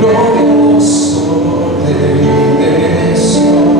Glorioso de Jesús.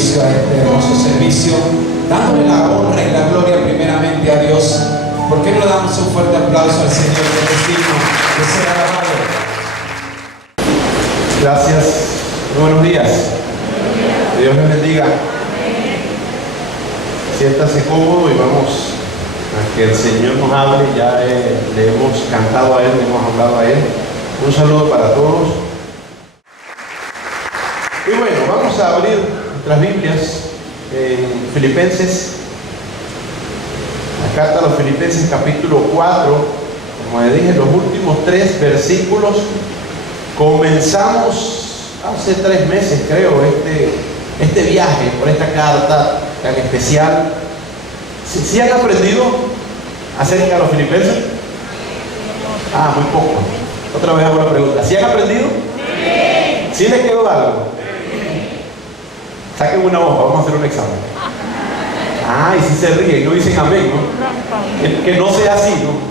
inicio a este hermoso servicio, dándole la honra y la gloria primeramente a Dios. ¿Por qué no le damos un fuerte aplauso al Señor que es digno de ser alabado? Gracias. Buenos días. Dios les bendiga. Siéntase cómodo y vamos a que el Señor nos hable. Ya le hemos cantado a Él, le hemos hablado a Él. Un saludo para todos. Y bueno, vamos a abrir nuestras Biblias en Filipenses, la carta a los Filipenses capítulo 4. Como les dije, los últimos 3 versículos. Comenzamos hace 3 meses, creo, este viaje por esta carta tan especial. ¿Sí han aprendido acerca de los filipenses? Muy poco. Otra vez hago la pregunta. ¿Sí han aprendido? ¿Sí les quedó algo? Saquen una hoja, vamos a hacer un examen. Y si se ríen, no dicen amén, ¿no? Que no sea así, ¿no?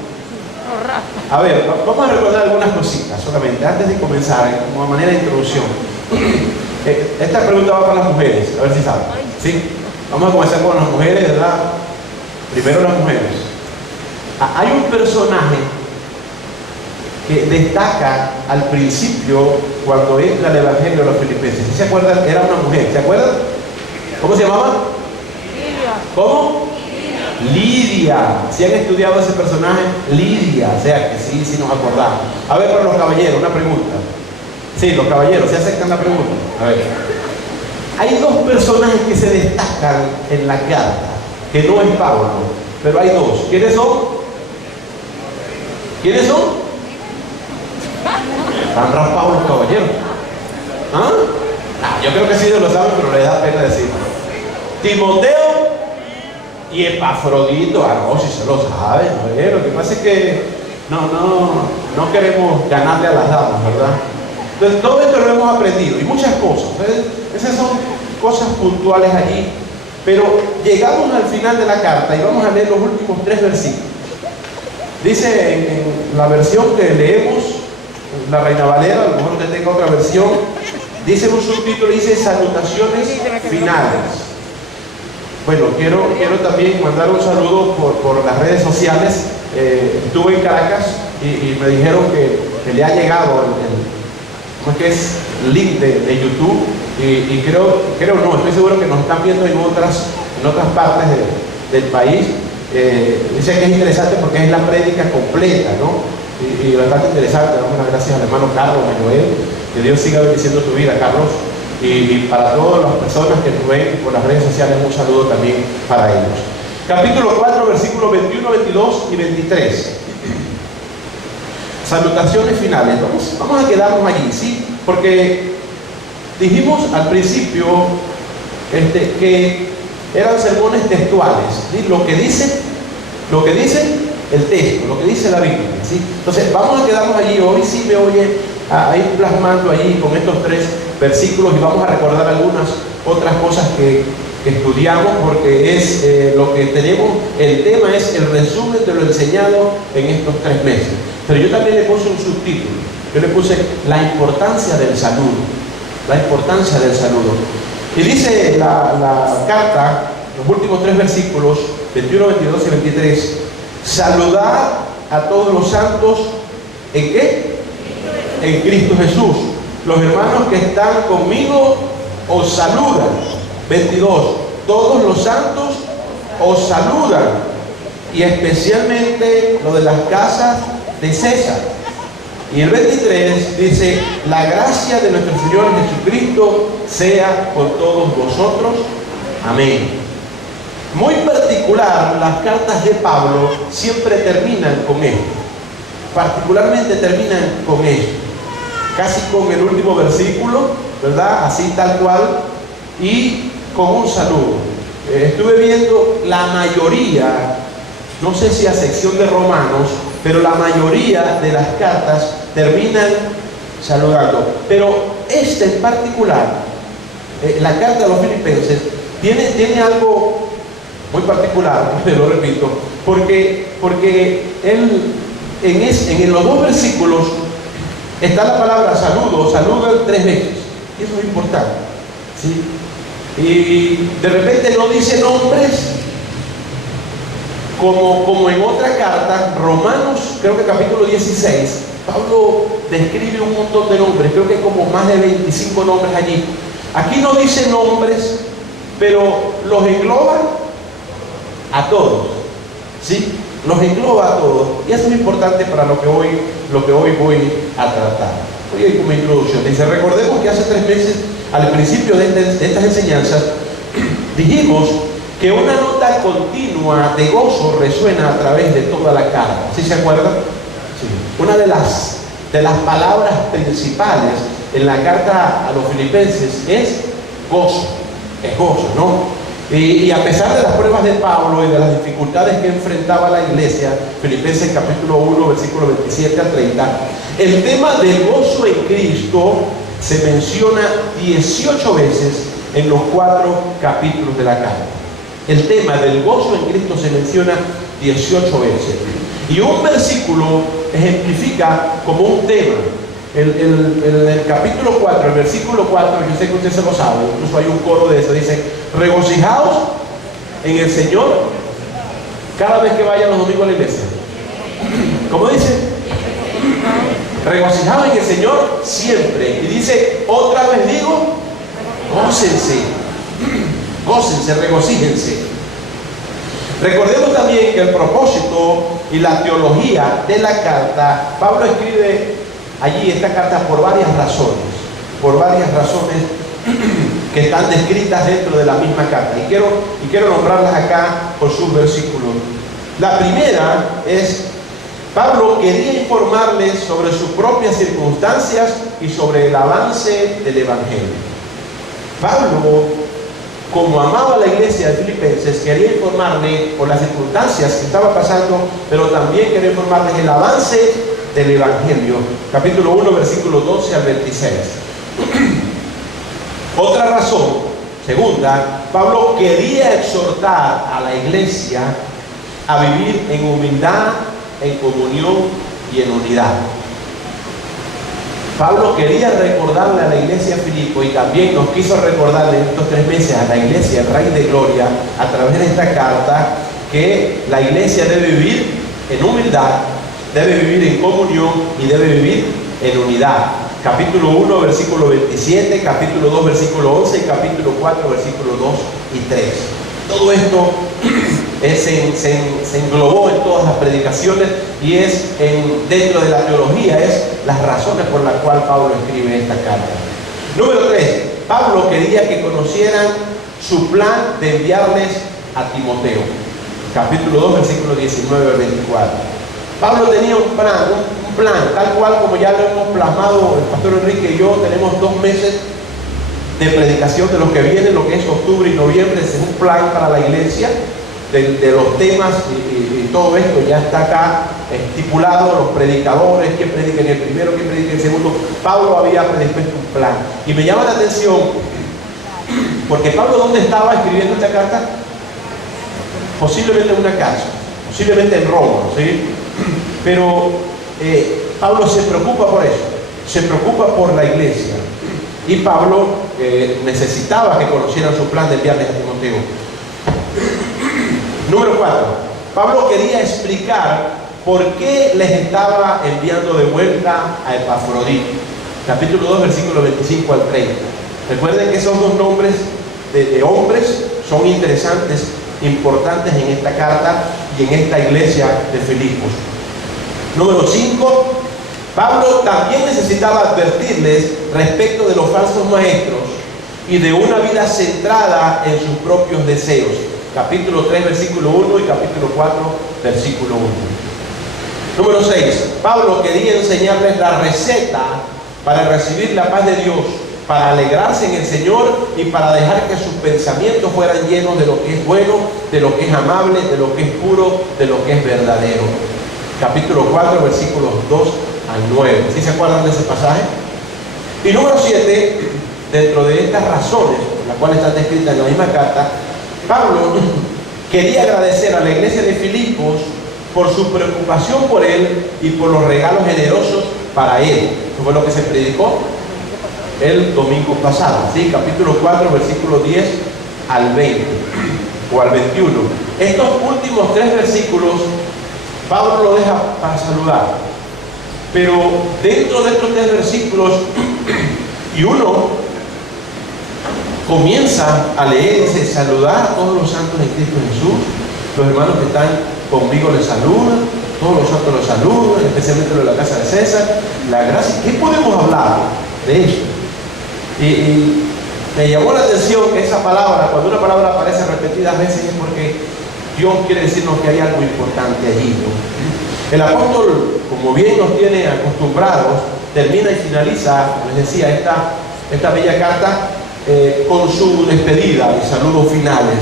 A ver, vamos a recordar algunas cositas solamente antes de comenzar, como manera de introducción. Esta pregunta va para las mujeres, a ver si saben. ¿Sí? Vamos a comenzar con las mujeres, ¿verdad? Primero las mujeres. Hay un personaje que destaca al principio cuando entra el Evangelio de los Filipenses. ¿Sí se acuerdan? Era una mujer, ¿se acuerdan? ¿Cómo se llamaba? Lidia. ¿Cómo? Lidia. ¿Si han estudiado ese personaje? Lidia. O sea que sí nos acordamos. A ver, para los caballeros, una pregunta. Sí, los caballeros, ¿se aceptan la pregunta? A ver. Hay 2 personajes que se destacan en la carta, que no es Pablo, pero hay 2. ¿Quiénes son? ¿Quiénes son? ¿Han raspado los caballeros? Yo creo que sí lo saben, pero les da pena decirlo. Timoteo y Epafrodito. Sí se lo saben. Lo que pasa es que no queremos ganarle a las damas, ¿verdad? Entonces todo esto lo hemos aprendido y muchas cosas. Esas son cosas puntuales allí. Pero llegamos al final de la carta y vamos a leer los últimos 3 versículos. Dice en la versión que leemos, la Reina Valera, a lo mejor usted tenga otra versión, dice un subtítulo, dice salutaciones finales. Bueno, quiero también mandar un saludo por las redes sociales. Estuve en Caracas y me dijeron que le ha llegado el link de YouTube y creo no, estoy seguro que nos están viendo en otras partes del país. Dice que es interesante porque es la prédica completa, ¿no? Y bastante interesante. Damos las gracias al hermano Carlos, a Joel, que Dios siga bendiciendo tu vida, Carlos. Y para todas las personas que nos ven por las redes sociales, un saludo también para ellos. Capítulo 4, versículos 21, 22 y 23. Salutaciones finales. Vamos a quedarnos allí, ¿sí? Porque dijimos al principio que eran sermones textuales, ¿sí? Lo que dice el texto, lo que dice la Biblia, ¿sí? Entonces vamos a quedarnos allí. Hoy sí me oye a ir plasmando allí con estos 3 versículos y vamos a recordar algunas otras cosas que estudiamos, porque es lo que tenemos. El tema es el resumen de lo enseñado en estos 3 meses. Pero yo también le puse un subtítulo. Yo le puse la importancia del saludo. La importancia del saludo. Y dice la carta, los últimos 3 versículos, 21, 22 y 23, saludad a todos los santos, ¿en qué? En Cristo Jesús. Los hermanos que están conmigo os saludan. 22, todos los santos os saludan, y especialmente lo de las casas de César. Y el 23 dice, la gracia de nuestro Señor Jesucristo sea con todos vosotros. Amén. Muy particular, las cartas de Pablo siempre terminan con esto. Particularmente terminan con esto. Casi con el último versículo, ¿verdad? Así tal cual. Y con un saludo. Estuve viendo la mayoría, no sé si a sección de Romanos, pero la mayoría de las cartas terminan saludando. Pero esta en particular, la carta de los Filipenses, tiene algo muy particular, te lo repito, porque él, en los 2 versículos está la palabra saludo, saludan 3 veces. Y eso es importante, ¿sí? Y de repente no dice nombres como en otra carta, Romanos, creo que capítulo 16, Pablo describe un montón de nombres, creo que hay como más de 25 nombres allí. Aquí no dice nombres, pero los engloba a todos, ¿sí? Los engloba a todos. Y eso es importante para lo que hoy voy a tratar. Oye, como introducción, dice, recordemos que hace 3 meses, al principio de estas enseñanzas, dijimos que una nota continua de gozo resuena a través de toda la carta. ¿Sí se acuerdan? Sí. Una de las palabras principales en la carta a los filipenses es gozo, ¿no? Y a pesar de las pruebas de Pablo y de las dificultades que enfrentaba la iglesia, Filipenses capítulo 1, versículo 27 al 30, el tema del gozo en Cristo se menciona 18 veces en los 4 capítulos de la carta. El tema del gozo en Cristo se menciona 18 veces. Y un versículo ejemplifica como un tema. El capítulo 4, el versículo 4, yo sé que usted se lo sabe, incluso hay un coro de eso, dice, regocijaos en el Señor cada vez que vayan los domingos a la iglesia. ¿Cómo dice? Regocijaos en el Señor siempre. Y dice, otra vez digo, gócense, regocíjense. Recordemos también que el propósito y la teología de la carta, Pablo escribe allí esta carta por varias razones que están descritas dentro de la misma carta. Y quiero nombrarlas acá por sus versículos. La primera es, Pablo quería informarles sobre sus propias circunstancias y sobre el avance del Evangelio. Pablo, como amaba a la iglesia de Filipenses, quería informarle por las circunstancias que estaba pasando, pero también quería informarles el avance del Evangelio. Capítulo 1, versículo 12 al 26. Otra razón, segunda, Pablo quería exhortar a la iglesia a vivir en humildad, en comunión y en unidad. Pablo quería recordarle a la iglesia de Filipo, y también nos quiso recordarle en estos 3 meses a la iglesia, el Rey de Gloria, a través de esta carta, que la iglesia debe vivir en humildad, debe vivir en comunión y debe vivir en unidad. Capítulo 1, versículo 27, capítulo 2, versículo 11 y capítulo 4, versículo 2 y 3. Todo esto se englobó en todas las predicaciones y es dentro de la teología, es las razones por las cuales Pablo escribe esta carta. Número 3, Pablo quería que conocieran su plan de enviarles a Timoteo. Capítulo 2, versículo 19 al 24. Pablo tenía un plan, tal cual como ya lo hemos plasmado el pastor Enrique y yo. Tenemos 2 meses de predicación de lo que viene, lo que es octubre y noviembre. Es un plan para la iglesia de los temas y todo esto ya está acá estipulado, los predicadores, quién predica en el primero, quién predica en el segundo. Pablo había predispuesto un plan y me llama la atención porque Pablo, ¿dónde estaba escribiendo esta carta? Posiblemente en una cárcel, posiblemente en Roma, ¿sí? Pero Pablo se preocupa por eso, se preocupa por la iglesia. Y Pablo necesitaba que conocieran su plan de enviarles a Timoteo. Número 4, Pablo quería explicar por qué les estaba enviando de vuelta a Epafrodito. Capítulo 2, versículo 25 al 30. Recuerden que esos 2 nombres de hombres son interesantes, importantes en esta carta y en esta iglesia de Filipos. Número 5, Pablo también necesitaba advertirles respecto de los falsos maestros y de una vida centrada en sus propios deseos. Capítulo 3, versículo 1 y capítulo 4, versículo 1. Número 6, Pablo quería enseñarles la receta para recibir la paz de Dios, para alegrarse en el Señor y para dejar que sus pensamientos fueran llenos de lo que es bueno, de lo que es amable, de lo que es puro, de lo que es verdadero. Capítulo 4, versículos 2 al 9. ¿Sí se acuerdan de ese pasaje? Y número 7, dentro de estas razones, las cuales están descritas en la misma carta, Pablo quería agradecer a la iglesia de Filipos por su preocupación por él y por los regalos generosos para él. Eso fue lo que se predicó el domingo pasado, ¿sí? Capítulo 4, versículos 10 al 20 o al 21. Estos últimos 3 versículos, Pablo lo deja para saludar. Pero dentro de estos 3 versículos, y uno comienza a leer, dice: saludar a todos los santos en Cristo Jesús. Los hermanos que están conmigo les saludan, todos los santos los saludan, especialmente los de la casa de César. La gracia, ¿qué podemos hablar de eso? Y me llamó la atención que esa palabra, cuando una palabra aparece repetidas veces, es porque Dios quiere decirnos que hay algo importante allí, ¿no? El apóstol, como bien nos tiene acostumbrados, termina y finaliza, les decía, esta bella carta con su despedida y saludos finales,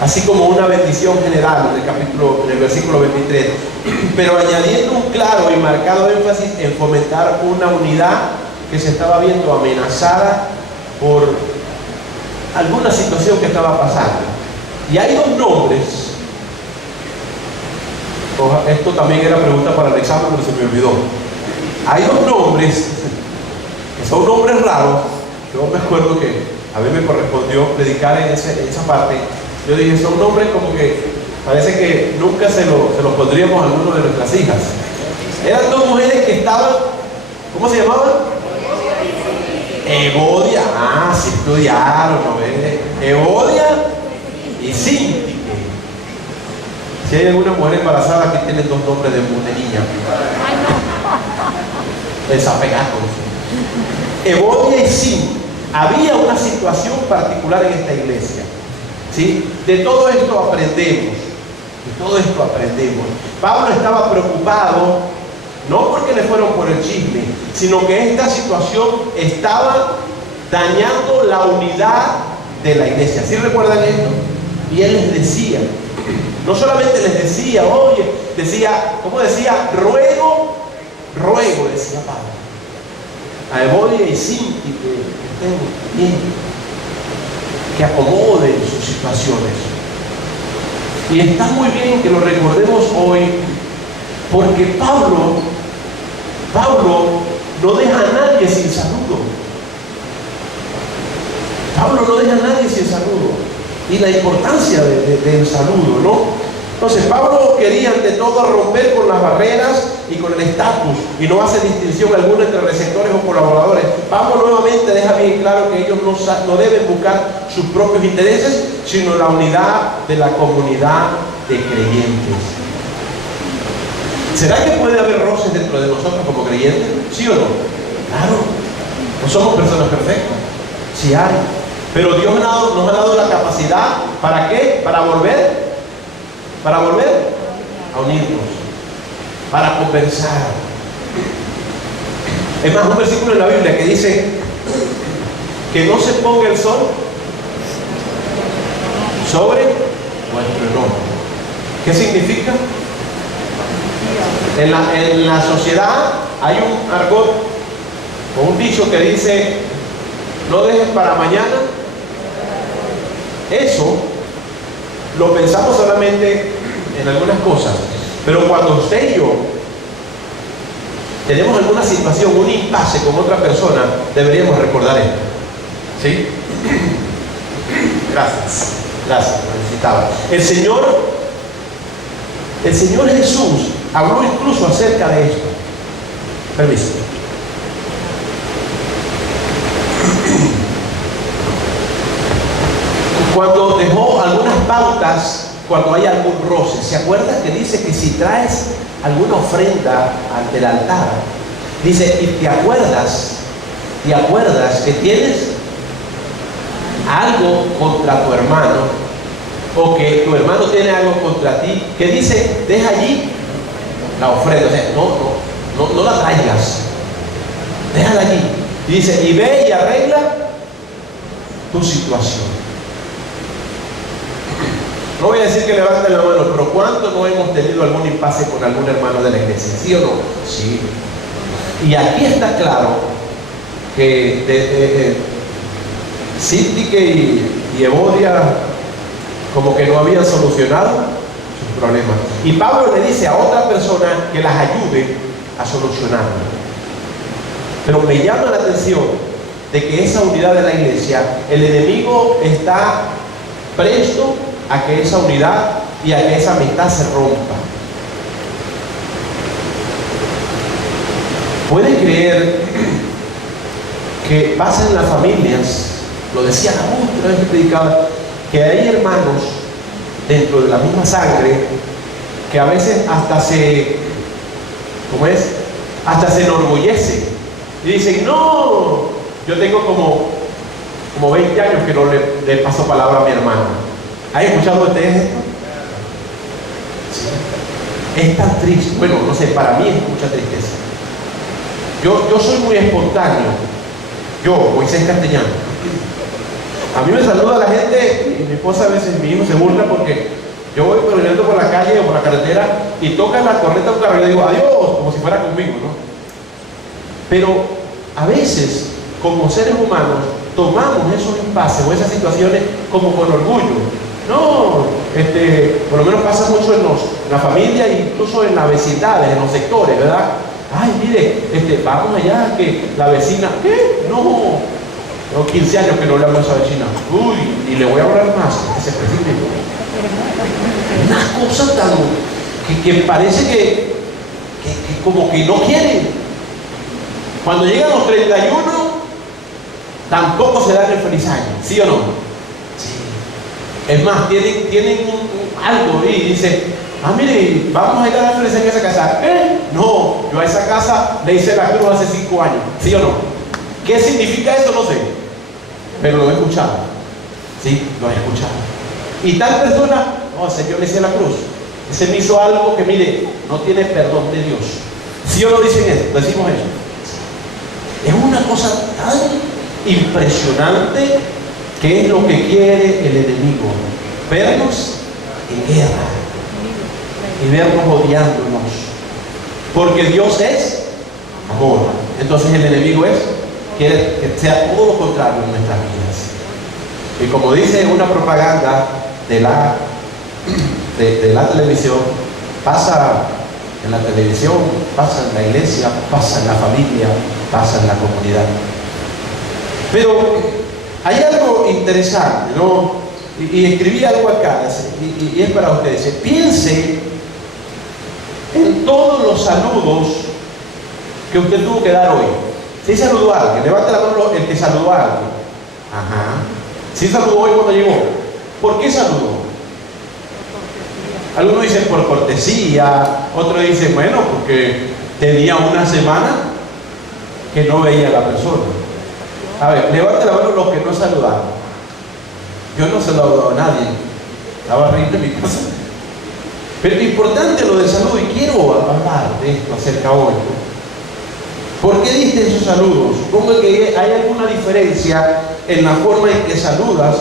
así como una bendición general en el versículo 23, pero añadiendo un claro y marcado énfasis en fomentar una unidad que se estaba viendo amenazada por alguna situación que estaba pasando. Y hay 2 nombres. Esto también era pregunta para el examen, pero se me olvidó. Hay 2 nombres que son nombres raros. Yo me acuerdo que a mí me correspondió predicar en esa parte. Yo dije, son nombres como que parece que nunca se los pondríamos a alguno de nuestras hijas. Eran 2 mujeres que estaban, ¿cómo se llamaban? Evodia. Ah, sí estudiaron, ¿no ves? Evodia y Síntique. Si hay alguna mujer embarazada que tiene 2 nombres de niña, desapegados. Evodia y Síntique. Había una situación particular en esta iglesia, ¿sí? De todo esto aprendemos. Pablo estaba preocupado, no porque le fueron por el chisme, sino que esta situación estaba dañando la unidad de la iglesia. ¿Sí recuerdan esto? Y él les decía, no solamente les decía, oye, decía, ¿cómo decía? Ruego, decía Pablo, a Evodia y Síntique que estén bien, que acomoden sus situaciones. Y está muy bien que lo recordemos hoy, porque Pablo no deja a nadie sin saludo. Pablo no deja a nadie sin saludo. Y la importancia del saludo, ¿no? Entonces Pablo quería ante todo romper con las barreras y con el estatus, y no hace distinción alguna entre receptores o colaboradores. Pablo nuevamente deja bien claro que ellos no deben buscar sus propios intereses, sino la unidad de la comunidad de creyentes. ¿Será que puede haber roces dentro de nosotros como creyentes? ¿Sí o no? Claro, no somos personas perfectas. Sí hay. Pero Dios nos ha dado la capacidad, ¿para qué? Para volver a unirnos, para conversar. Es más, un versículo en la Biblia que dice que no se ponga el sol sobre vuestro enojo. ¿Qué significa? En la sociedad hay un argot o un dicho que dice: no dejes para mañana. Eso lo pensamos solamente en algunas cosas, pero cuando usted y yo tenemos alguna situación, un impasse con otra persona, deberíamos recordar esto. ¿Sí? Gracias, necesitaba. El Señor Jesús habló incluso acerca de esto. Permiso. Cuando dejó algunas pautas, cuando hay algún roce, ¿se acuerdan que dice que si traes alguna ofrenda ante el altar, dice, y te acuerdas que tienes algo contra tu hermano, o que tu hermano tiene algo contra ti, que dice, deja allí la ofrenda, o sea, no la traigas, déjala allí, y dice, y ve y arregla tu situación. No voy a decir que levanten la mano, pero ¿cuántos no hemos tenido algún impasse con algún hermano de la iglesia? ¿Sí o no? Sí. Y aquí está claro que Síntique y Evodia como que no habían solucionado sus problemas. Y Pablo le dice a otra persona que las ayude a solucionarlo. Pero me llama la atención de que esa unidad de la iglesia, el enemigo está presto a que esa unidad y a que esa amistad se rompa. ¿Puede creer que pasa en las familias? Lo decía la otra vez que predicaba, que hay hermanos dentro de la misma sangre que a veces hasta se, hasta se enorgullecen y dicen: no, yo tengo como 20 años que no le paso palabra a mi hermano. ¿Han escuchado ustedes esto? Sí. Es tan triste. Bueno, no sé, para mí es mucha tristeza. Yo soy muy espontáneo. Yo, Moisés Castellano. A mí me saluda la gente y mi esposa, a veces mi hijo se burla porque yo voy caminando por la calle o por la carretera y toca la corneta de un carro y le digo adiós, como si fuera conmigo, ¿no? Pero a veces, como seres humanos, tomamos esos impases o esas situaciones como con orgullo. No, por lo menos pasa mucho en la familia e incluso en las vecindades, en los sectores, ¿verdad? Ay, mire, vamos allá, que la vecina, ¿qué? No, tengo 15 años que no le hablo a esa vecina. Uy, y le voy a hablar más, que se precipite. Una cosa tan, que parece que como que no quieren. Cuando llegan los 31, tampoco se dan el feliz año, ¿sí o no? Sí. Es más, tienen algo y dicen: ah, mire, vamos a ir a dar feliz año a esa casa. No, yo a esa casa le hice la cruz hace 5 años, ¿sí o no? ¿Qué significa eso? No sé, pero lo he escuchado. Sí, lo he escuchado. Y tal persona: no, Señor, le hice la cruz. Ese me hizo algo que, mire, no tiene perdón de Dios. ¿Sí o no dicen eso? Decimos eso. Es una cosa tan impresionante que es lo que quiere el enemigo: vernos en guerra y vernos odiándonos, porque Dios es amor. Entonces el enemigo quiere que sea todo lo contrario en nuestras vidas. Y como dice una propaganda de la televisión, pasa en la televisión, pasa en la iglesia, pasa en la familia, pasa en la comunidad. Pero hay algo interesante, ¿no? Y escribí algo acá, y es para ustedes. Piensen en todos los saludos que usted tuvo que dar hoy. ¿Sí saludó a alguien? Levante la mano el que saludó a alguien. Ajá. ¿Sí saludó hoy cuando llegó? ¿Por qué saludó? Algunos dicen por cortesía, otros dicen, bueno, porque tenía una semana que no veía a la persona. A ver, levante la mano los que no saludaron. Yo no he saludado a nadie. Estaba riendo en mi casa. Pero es importante lo del saludo y quiero hablar de esto acerca hoy, ¿no? ¿Por qué diste esos saludos? Supongo que hay alguna diferencia en la forma en que saludas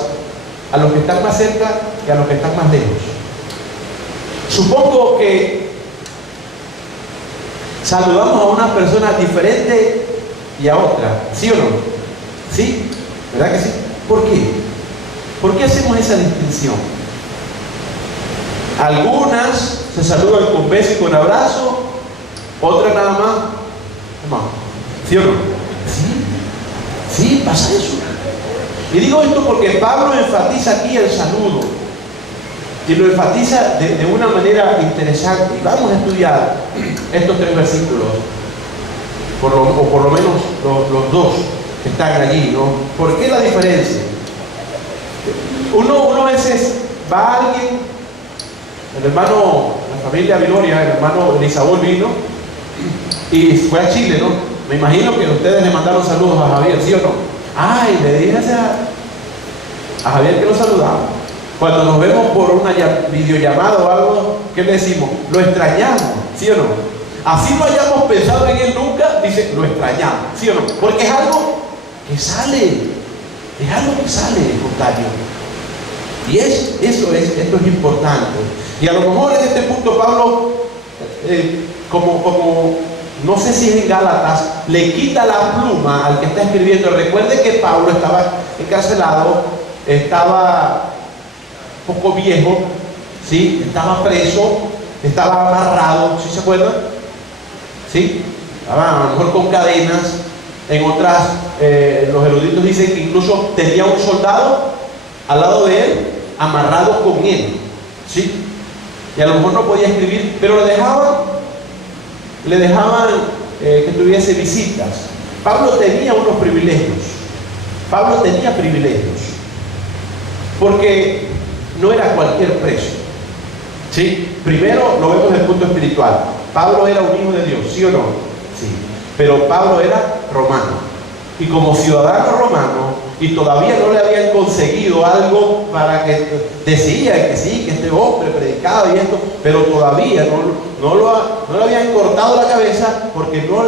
a los que están más cerca y a los que están más lejos. Supongo que saludamos a una persona diferente y a otra, ¿sí o no? ¿Sí? ¿Verdad que sí? ¿Por qué? ¿Por qué hacemos esa distinción? Algunas se saludan con beso y con abrazo, otras nada más. ¿Sí o no? Sí, pasa eso. Y digo esto porque Pablo enfatiza aquí el saludo. Y lo enfatiza de una manera interesante. Y vamos a estudiar estos 3 versículos, o por lo menos los 2 que están allí, ¿no? ¿Por qué la diferencia? Uno a veces va a alguien, el hermano, la familia Viloria, el hermano Elisaúl vino y fue a Chile, ¿no? Me imagino que ustedes le mandaron saludos a Javier, ¿sí o no? Ay, le dije a Javier que lo saludamos. Cuando nos vemos por una videollamada o algo, ¿qué le decimos? Lo extrañamos, ¿sí o no? Así no hayamos pensado en él nunca, dice, lo extrañamos, ¿sí o no? Porque es algo que sale, espontáneo. Y esto es importante. Y a lo mejor en este punto Pablo, como no sé si es en Gálatas, le quita la pluma al que está escribiendo. Recuerde que Pablo estaba encarcelado, estaba un poco viejo, ¿sí? Estaba preso, estaba amarrado, ¿sí se acuerdan? ¿Sí? Estaba a lo mejor con cadenas. En otras, los eruditos dicen que incluso tenía un soldado al lado de él, amarrado con él, ¿sí? Y a lo mejor no podía escribir, pero le dejaban que tuviese visitas. Pablo tenía unos privilegios. Pablo tenía privilegios, porque no era cualquier preso, ¿sí? Primero lo vemos desde el punto espiritual. Pablo era un hijo de Dios, ¿sí o no? Sí. Pero Pablo era romano. Y como ciudadano romano, y todavía no le habían conseguido algo para que decía que sí, que este hombre predicaba y esto, pero todavía no le habían cortado la cabeza, porque no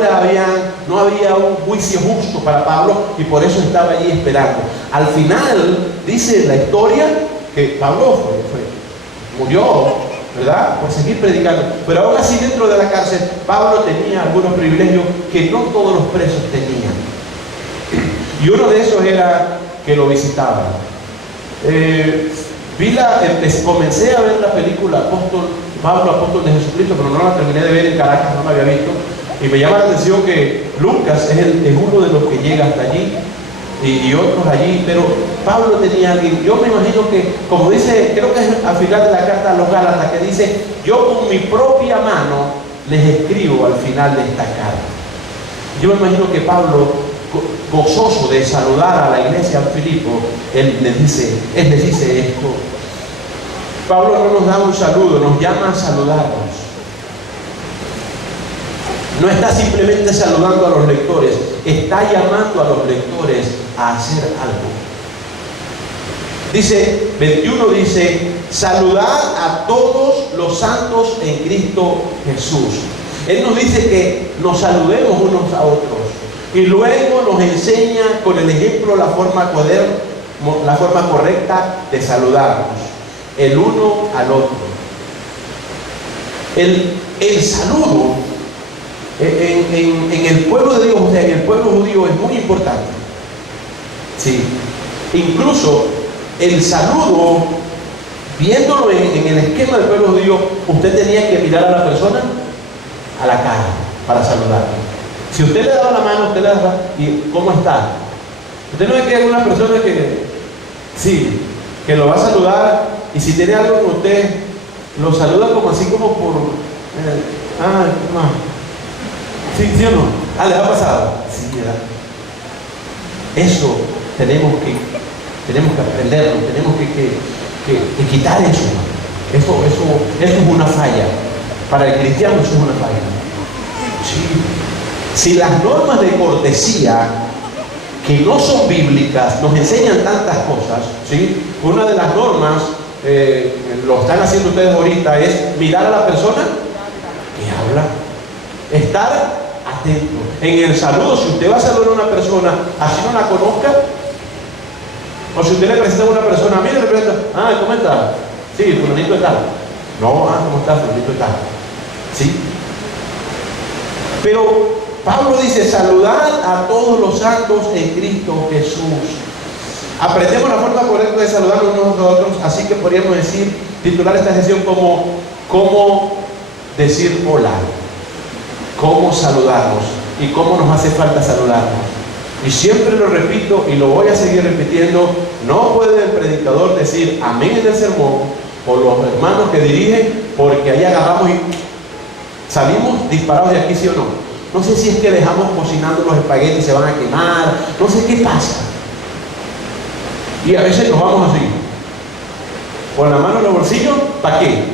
había un juicio justo para Pablo, y por eso estaba allí esperando. Al final dice la historia que Pablo murió, ¿verdad?, por seguir predicando, pero aún así dentro de la cárcel Pablo tenía algunos privilegios que no todos los presos tenían. Y uno de esos era que lo visitaban. Comencé a ver la película Pablo, apóstol de Jesucristo, pero no la terminé de ver en Caracas, no la había visto. Y me llama la atención que Lucas es uno de los que llega hasta allí, y otros allí, pero Pablo tenía alguien. Yo me imagino que, como dice, creo que es al final de la carta a los Gálatas, que dice: yo con mi propia mano les escribo al final de esta carta. Yo me imagino que Pablo, gozoso de saludar a la iglesia en Filipo, él les dice esto. Pablo no nos da un saludo, nos llama a saludarnos. No está simplemente saludando a los lectores, está llamando a los lectores a hacer algo. Dice, 21 dice: saludad a todos los santos en Cristo Jesús. Él nos dice que nos saludemos unos a otros. Y luego nos enseña con el ejemplo la forma correcta de saludarnos, el uno al otro. El saludo en el pueblo de Dios, o sea, en el pueblo judío, es muy importante. Sí. Incluso el saludo, viéndolo en el esquema del pueblo judío, usted tenía que mirar a la persona a la cara para saludarla. Si usted le daba la mano, usted le daba, ¿y cómo está? Usted no ve que hay algunas personas que lo va a saludar, y si tiene algo con usted, lo saluda como así como por, ¿sí o no? ¿Les ha pasado? Sí, ¿verdad? Eso tenemos que aprenderlo, tenemos que quitar eso. Eso es una falla. Para el cristiano eso es una falla. Sí. Si las normas de cortesía, que no son bíblicas, nos enseñan tantas cosas, ¿sí? Una de las normas, lo están haciendo ustedes ahorita, es mirar a la persona que habla, estar atento. En el saludo, si usted va a saludar a una persona, así no la conozca, o si usted le presenta a una persona, mire, le presenta: ¿cómo está? Sí, fulanito tal. No, ¿cómo está? Fulanito tal. ¿Sí? Pero Pablo dice: saludad a todos los santos en Cristo Jesús. Aprendemos la forma correcta de saludar unos a otros, así que podríamos titular esta sesión como cómo decir hola, cómo saludarnos y cómo nos hace falta saludarnos. Y siempre lo repito y lo voy a seguir repitiendo: no puede el predicador decir amén en el sermón, o los hermanos que dirigen, porque ahí agarramos y salimos disparados de aquí, ¿sí o no? No sé si es que dejamos cocinando los espaguetis y se van a quemar, no sé qué pasa. Y a veces nos vamos así, con la mano en los bolsillos. ¿Para qué?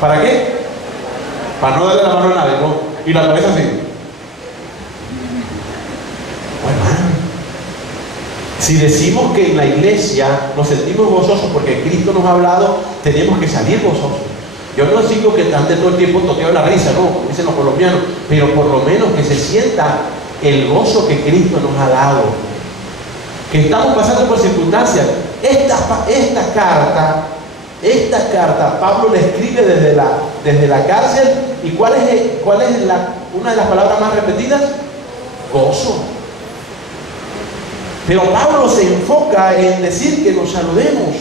¿Para qué? Para no darle la mano a nadie, ¿no? Y la cabeza así. Bueno, si decimos que en la iglesia nos sentimos gozosos porque Cristo nos ha hablado, tenemos que salir gozosos. Yo no digo que ande todo el tiempo toqueo la risa, no, como dicen los colombianos, pero por lo menos que se sienta el gozo que Cristo nos ha dado. Que estamos pasando por circunstancias. Esta carta Pablo le escribe desde la cárcel. ¿Y cuál es una de las palabras más repetidas? Gozo. Pero Pablo se enfoca en decir que nos saludemos.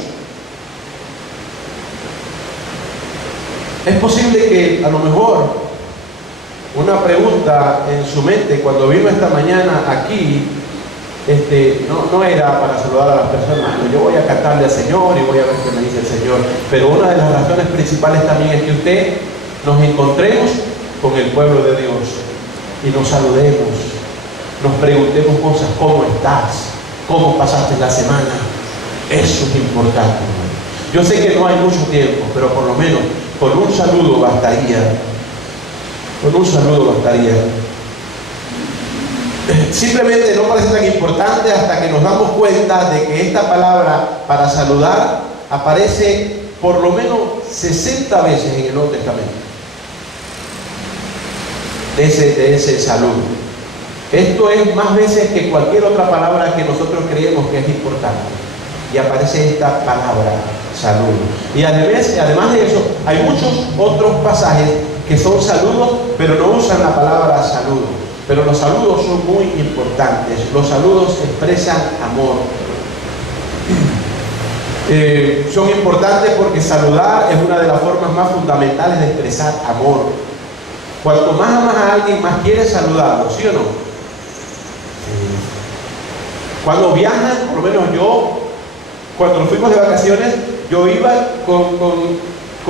Es posible que a lo mejor una pregunta en su mente cuando vino esta mañana aquí no era para saludar a las personas. Yo voy a cantarle al Señor y voy a ver qué me dice el Señor. Pero una de las razones principales también es que usted nos encontremos con el pueblo de Dios y nos saludemos, nos preguntemos cosas, ¿cómo estás? ¿Cómo pasaste la semana? Eso es importante. Yo sé que no hay mucho tiempo, pero por lo menos con un saludo bastaría. Con un saludo bastaría. Simplemente no parece tan importante hasta que nos damos cuenta de que esta palabra para saludar aparece por lo menos 60 veces en el Nuevo Testamento. De ese saludo. Esto es más veces que cualquier otra palabra que nosotros creemos que es importante. Y aparece esta palabra, saludo. Y además de eso, hay muchos otros pasajes que son saludos, pero no usan la palabra saludo. Pero los saludos son muy importantes. Los saludos expresan amor. Son importantes porque saludar es una de las formas más fundamentales de expresar amor. Cuanto más amas a alguien, más quieres saludarlo, ¿sí o no? Cuando viajan, por lo menos yo, cuando nos fuimos de vacaciones, yo iba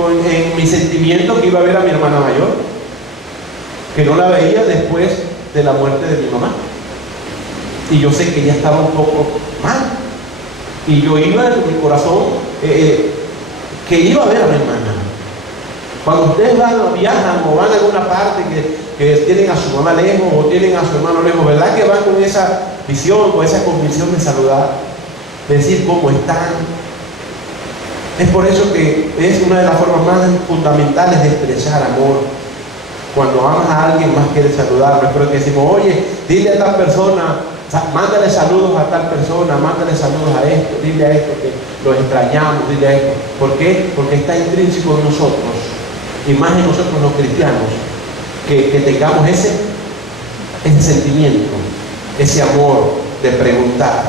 en mi sentimiento que iba a ver a mi hermana mayor, que no la veía después de la muerte de mi mamá. Y yo sé que ella estaba un poco mal. Y yo iba en mi corazón que iba a ver a mi hermana. Cuando ustedes viajan o van a alguna parte que tienen a su mamá lejos o tienen a su hermano lejos, ¿verdad que van con esa visión, con esa convicción de saludar, de decir cómo están? Es por eso que es una de las formas más fundamentales de expresar amor. Cuando amas a alguien, más quieres saludarlo. Es por eso que decimos, oye, dile a tal persona, mándale saludos a tal persona, mándale saludos a esto, dile a esto que los extrañamos, dile a esto. ¿Por qué? Porque está intrínseco en nosotros, y más en nosotros los cristianos, que tengamos ese sentimiento, ese amor de preguntar.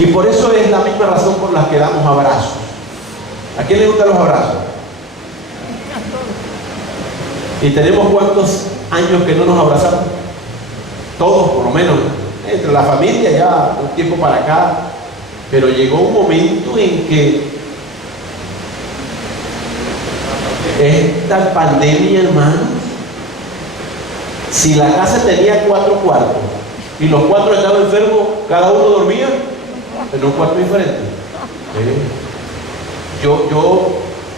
Y por eso es la misma razón por la que damos abrazos. ¿A quién le gustan los abrazos? ¿Y tenemos cuántos años que no nos abrazamos? Todos, por lo menos, entre la familia ya un tiempo para acá. Pero llegó un momento en que esta pandemia, hermanos, si la casa tenía 4 cuartos y los 4 estaban enfermos, cada uno dormía en un cuarto diferente.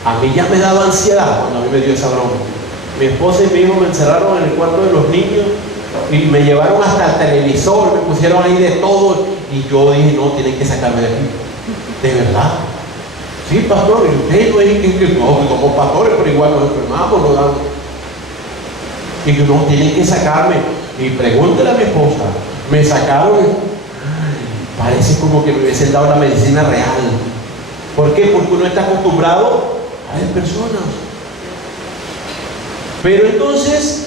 A mí ya me daba ansiedad cuando a mí me dio esa broma. Mi esposa y mi hijo me encerraron en el cuarto de los niños y me llevaron hasta el televisor, me pusieron ahí de todo, y yo dije, no, tienen que sacarme de aquí. ¿De verdad? Sí, pastor, y usted no es que no, somos pastores, pero igual nos enfermamos, nos damos. Y yo, no, tienen que sacarme. Y pregúntale a mi esposa, me sacaron, parece como que me hubiesen dado la medicina real. ¿Por qué? Porque uno está acostumbrado a ver personas. Pero entonces,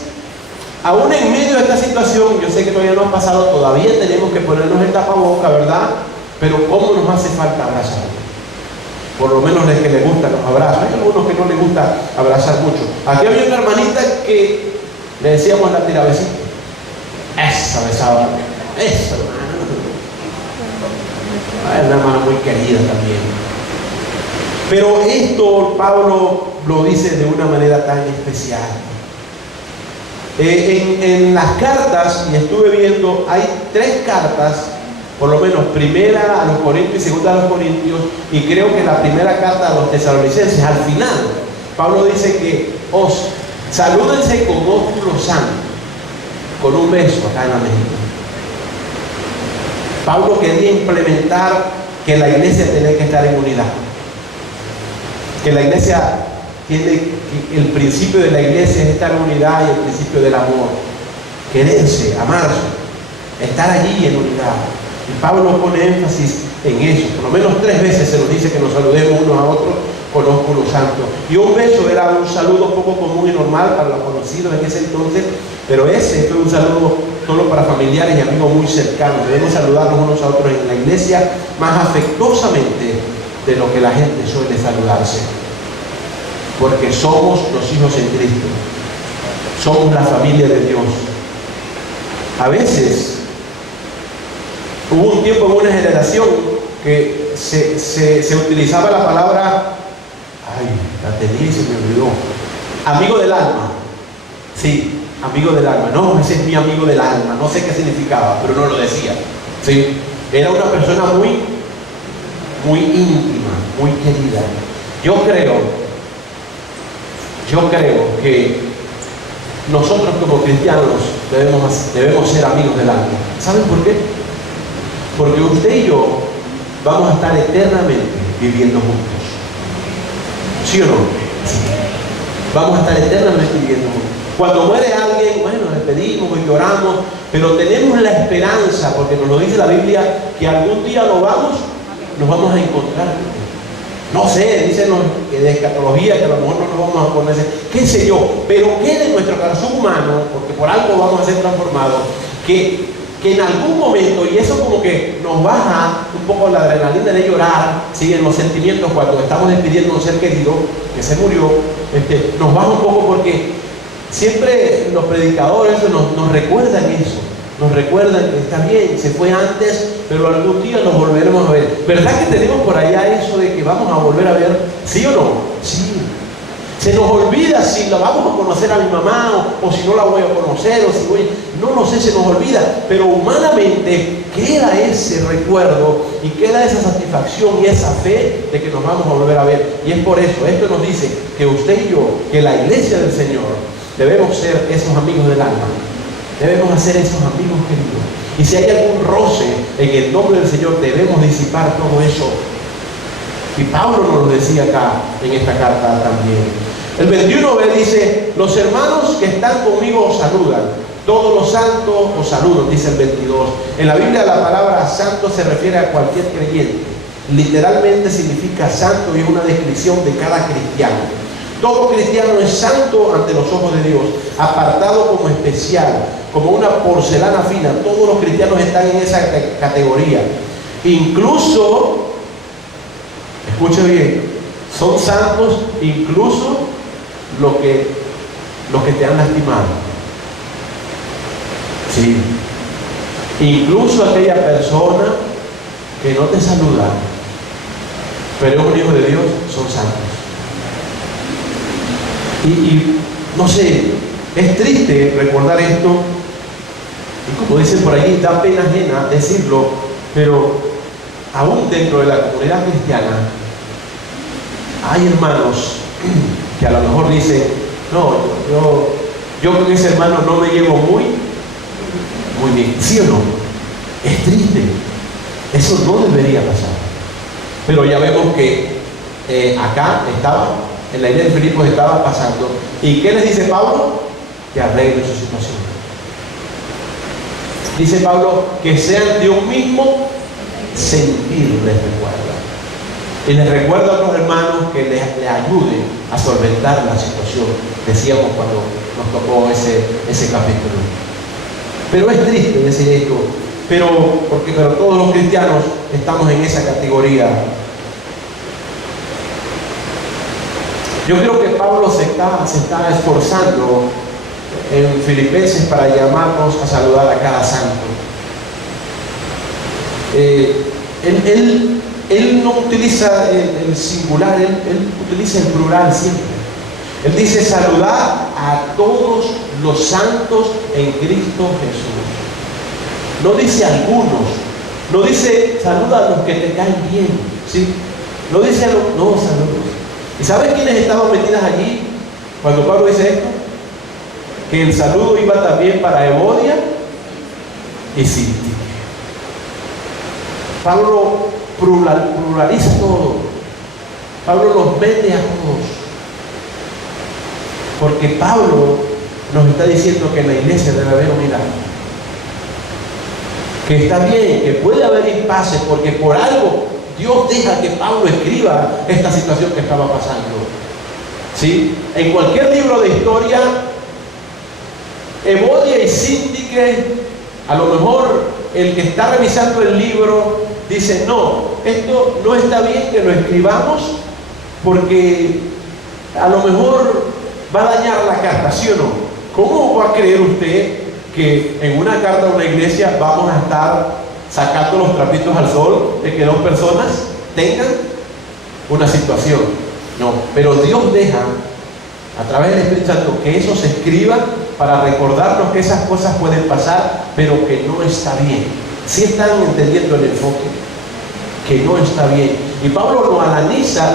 aún en medio de esta situación, yo sé que todavía no ha pasado, todavía tenemos que ponernos el tapaboca, ¿verdad? Pero ¿cómo nos hace falta abrazar? Por lo menos los que les gustan los abrazos. Hay algunos que no les gusta abrazar mucho. Aquí había una hermanita que le decíamos la tirabecita. Esa besaba. Esa hermana. Es una hermana muy querida también. Pero esto Pablo lo dice de una manera tan especial. En las cartas, y estuve viendo, hay 3 cartas, por lo menos primera a los Corintios y segunda a los Corintios, y creo que la primera carta a los Tesalonicenses. Al final, Pablo dice que salúdense con ósculo santo, con un beso acá en la mejilla. Pablo quería implementar que la iglesia tenía que estar en unidad, que la iglesia el principio de la iglesia es estar en unidad, y el principio del amor, quererse, amarse, estar allí en unidad. Y Pablo pone énfasis en eso. Por lo menos 3 veces se nos dice que nos saludemos unos a otros con ósculo santo. Y un beso era un saludo poco común y normal para los conocidos en ese entonces, pero ese fue un saludo solo para familiares y amigos muy cercanos. Debemos saludarnos unos a otros en la iglesia más afectuosamente de lo que la gente suele saludarse, porque somos los hijos en Cristo, somos la familia de Dios. A veces Hubo un tiempo en una generación que se utilizaba la palabra, ay, la tenía y se me olvidó, amigo del alma. Sí, amigo del alma. No, ese es mi amigo del alma. No sé qué significaba, pero no lo decía. Sí, era una persona muy íntima, muy querida. Yo creo que nosotros como cristianos debemos ser amigos del alma. ¿Saben por qué? Porque usted y yo vamos a estar eternamente viviendo juntos. ¿Sí o no? Sí. Vamos a estar eternamente viviendo juntos. Cuando muere alguien, bueno, despedimos y lloramos, pero tenemos la esperanza, porque nos lo dice la Biblia, que algún día nos vamos a encontrar. No sé, dicen los de escatología que a lo mejor no nos vamos a poner, qué sé yo, pero quede en nuestro corazón humano, porque por algo vamos a ser transformados, que en algún momento, y eso como que nos baja un poco la adrenalina de llorar, ¿sí? En los sentimientos cuando estamos despidiendo a un ser querido que se murió, nos baja un poco porque siempre los predicadores nos recuerdan eso, nos recuerdan que está bien, se fue antes, pero algún día nos volveremos a ver. ¿Verdad que tenemos por allá eso de que vamos a volver a ver? ¿Sí o no? Sí. Se nos olvida si la vamos a conocer a mi mamá o si no la voy a conocer, o si voy, no lo sé, se nos olvida, pero humanamente queda ese recuerdo y queda esa satisfacción y esa fe de que nos vamos a volver a ver. Y es por eso, esto nos dice que usted y yo, que la iglesia del Señor, debemos ser esos amigos del alma, debemos hacer esos amigos queridos. Y si hay algún roce en el nombre del Señor, debemos disipar todo eso. Y Pablo nos lo decía acá en esta carta también. El 21b dice: los hermanos que están conmigo os saludan, todos los santos os saludan, dice el 22. En la Biblia la palabra santo se refiere a cualquier creyente. Literalmente significa santo y es una descripción de cada cristiano. Todo cristiano es santo ante los ojos de Dios, apartado como especial, como una porcelana fina. Todos los cristianos están en esa categoría. Incluso, escuche bien, son santos incluso los que te han lastimado. Sí. Incluso aquella persona que no te saluda, pero es un hijo de Dios, son santos. Y no sé, es triste recordar esto, y como dicen por allí, da pena ajena decirlo, pero aún dentro de la comunidad cristiana hay hermanos que a lo mejor dicen: no, yo con ese hermano no me llevo muy bien. ¿Sí o no? Es triste, eso no debería pasar, pero ya vemos que acá estaba, en la iglesia de Filipos estaba pasando. ¿Y qué les dice Pablo? Que arreglen su situación. Dice Pablo que sean de un mismo sentir, les recuerda. Y les recuerda a los hermanos que les ayuden a solventar la situación. Decíamos cuando nos tocó ese capítulo. Pero es triste decir esto, pero todos los cristianos estamos en esa categoría. Yo creo que Pablo se está esforzando en Filipenses para llamarnos a saludar a cada santo. Él no utiliza el singular, él utiliza el plural siempre. Él dice: saludad a todos los santos en Cristo Jesús. No dice algunos, no dice saluda a los que te caen bien, ¿sí? No dice a los, no, saludos. ¿Y sabes quiénes estaban metidas allí cuando Pablo dice esto? Que el saludo iba también para Evodia y Sintique. Pablo pluraliza todo. Pablo los mete a todos. Porque Pablo nos está diciendo que en la iglesia debe haber unidad. Que está bien, que puede haber impases, porque por algo Dios deja que Pablo escriba esta situación que estaba pasando. ¿Sí? En cualquier libro de historia, Evodia y Sintique, a lo mejor el que está revisando el libro dice: no, esto no está bien que lo escribamos porque a lo mejor va a dañar la carta, ¿sí o no? ¿Cómo va a creer usted que en una carta a una iglesia vamos a estar sacando los trapitos al sol de que dos personas tengan una situación. No, pero Dios deja a través del Espíritu Santo que eso se escriba para recordarnos que esas cosas pueden pasar, pero que no está bien. Si están entendiendo el enfoque, que no está bien. Y Pablo lo analiza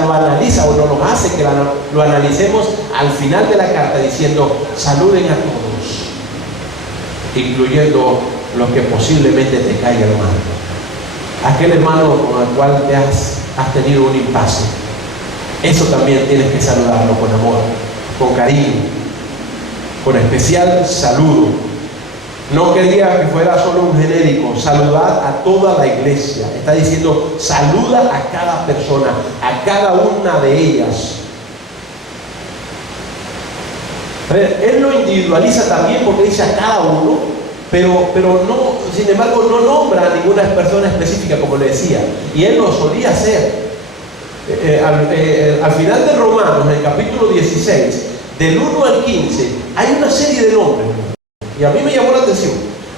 o no nos hace que lo analicemos al final de la carta diciendo: saluden a todos, incluyendo los que posiblemente te caigan mal. Aquel hermano con el cual te has tenido un impasse, eso también tienes que saludarlo con amor, con cariño, con especial saludo. No quería que fuera solo un genérico, saludar a toda la iglesia. Está diciendo: saluda a cada persona, a cada una de ellas. Él lo individualiza también porque dice a cada uno, pero no, sin embargo, no nombra a ninguna persona específica, como le decía. Y él lo solía hacer. Al final de Romanos, en el capítulo 16, del 1 al 15, hay una serie de nombres. Y a mí me llamó la atención.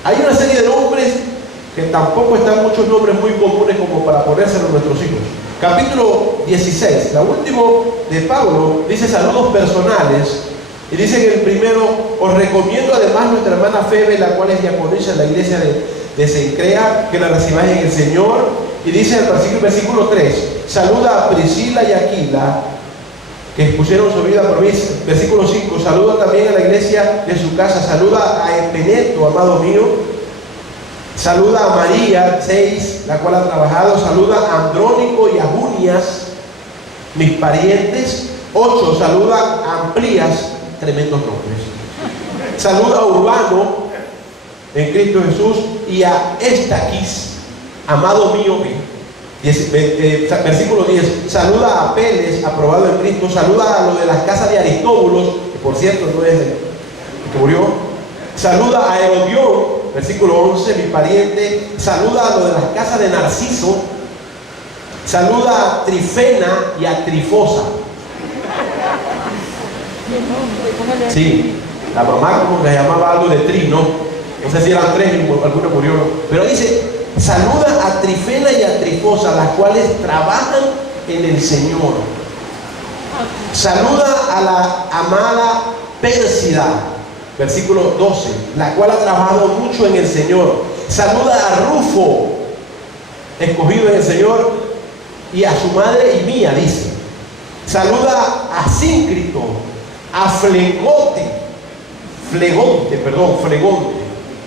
Hay una serie de nombres que tampoco están muchos nombres muy comunes como para ponérselos a nuestros hijos. Capítulo 16, la última de Pablo, dice saludos personales. Y dice que el primero: os recomiendo además nuestra hermana Febe, la cual es diaconisa en la iglesia de Cencrea, que la recibáis en el Señor. Y dice el versículo 3, saluda a Priscila y Aquila, que expusieron su vida por mí. Versículo 5, saluda también a la iglesia de su casa. Saluda a Epeneto, amado mío. Saluda a María, 6, la cual ha trabajado. Saluda a Andrónico y a Junias, mis parientes. 8, saluda a Amplías, tremendos nombres. Saluda a Urbano en Cristo Jesús y a Estaquis, amado mío. Versículo 10, saluda a Apeles, aprobado en Cristo. Saluda a los de las casas de Aristóbulos, que por cierto no es el que murió. Saluda a Herodión, versículo 11, mi pariente. Saluda a los de las casas de Narciso. Saluda a Trifena y a Trifosa. Sí, la mamá como que llamaba algo de Trino. No sé si eran tres, alguno murió. Pero dice: saluda a Trifena y a Trifosa, las cuales trabajan en el Señor. Saluda a la amada Pérsida, versículo 12, la cual ha trabajado mucho en el Señor. Saluda a Rufo, escogido en el Señor, y a su madre y mía, dice. Saluda a Síncrito, a Flegonte,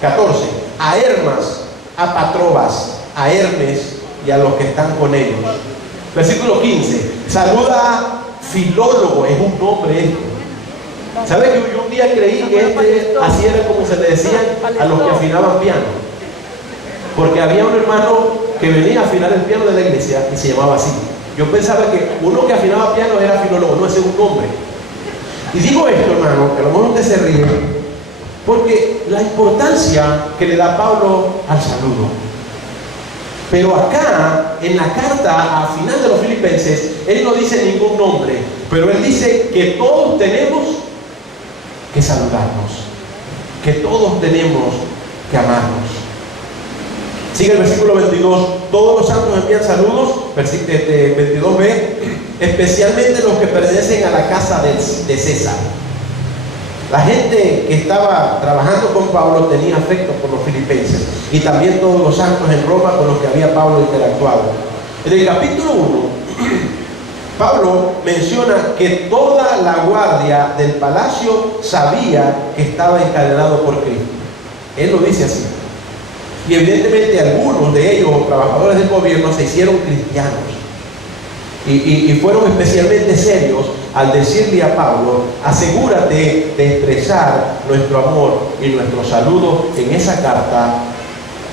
14, a Hermas, a Patrobas, a Hermes y a los que están con ellos. Versículo 15, saluda a Filólogo, es un nombre esto. ¿Sabe que yo un día creí que así era como se le decían a los que afinaban piano? Porque había un hermano que venía a afinar el piano de la iglesia y se llamaba así. Yo pensaba que uno que afinaba piano era filólogo, no, ese es un nombre. Y digo esto, hermano, que a lo mejor usted se ríe, porque la importancia que le da Pablo al saludo. Pero acá, en la carta al final de los Filipenses, él no dice ningún nombre, pero él dice que todos tenemos que saludarnos, que todos tenemos que amarnos. Sigue el versículo 22, todos los santos envían saludos, 22b, especialmente los que pertenecen a la casa de César. La gente que estaba trabajando con Pablo tenía afecto por los filipenses y también todos los santos en Roma con los que había Pablo interactuado. En el capítulo 1, Pablo menciona que toda la guardia del palacio sabía que estaba encadenado por Cristo. Él lo dice así. Y evidentemente algunos de ellos, trabajadores del gobierno, se hicieron cristianos. Y fueron especialmente serios al decirle a Pablo: asegúrate de expresar nuestro amor y nuestro saludo en esa carta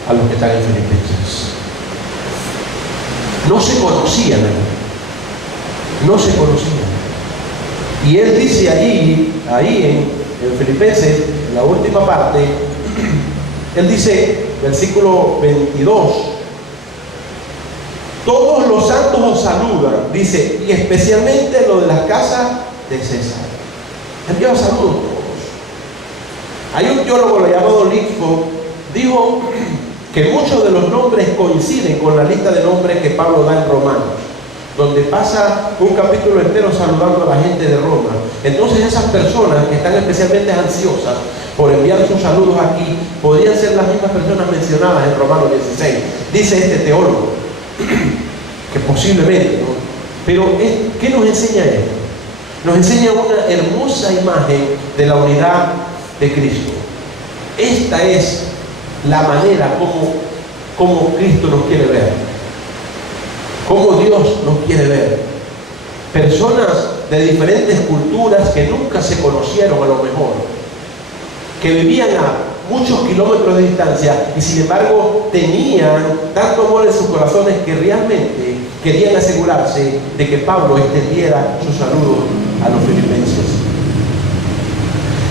a los que están en Filipenses. No se conocían, no se conocían. Y él dice ahí en Filipenses, en la última parte, él dice, versículo 22, todos los santos os saludan, dice, y especialmente los de las casas de César. Enviaba saludos a todos. Hay un teólogo llamado Ligfo, dijo que muchos de los nombres coinciden con la lista de nombres que Pablo da en Romanos, donde pasa un capítulo entero saludando a la gente de Roma. Entonces esas personas que están especialmente ansiosas por enviar sus saludos aquí, podrían ser las mismas personas mencionadas en Romanos 16. Dice este teólogo, que posiblemente, ¿no? Pero ¿qué nos enseña esto? Nos enseña una hermosa imagen de la unidad de Cristo. Esta es la manera como Cristo nos quiere ver, como Dios nos quiere ver. Personas de diferentes culturas que nunca se conocieron a lo mejor, que vivían a muchos kilómetros de distancia y sin embargo tenían tanto amor en sus corazones que realmente querían asegurarse de que Pablo extendiera su saludo a los filipenses.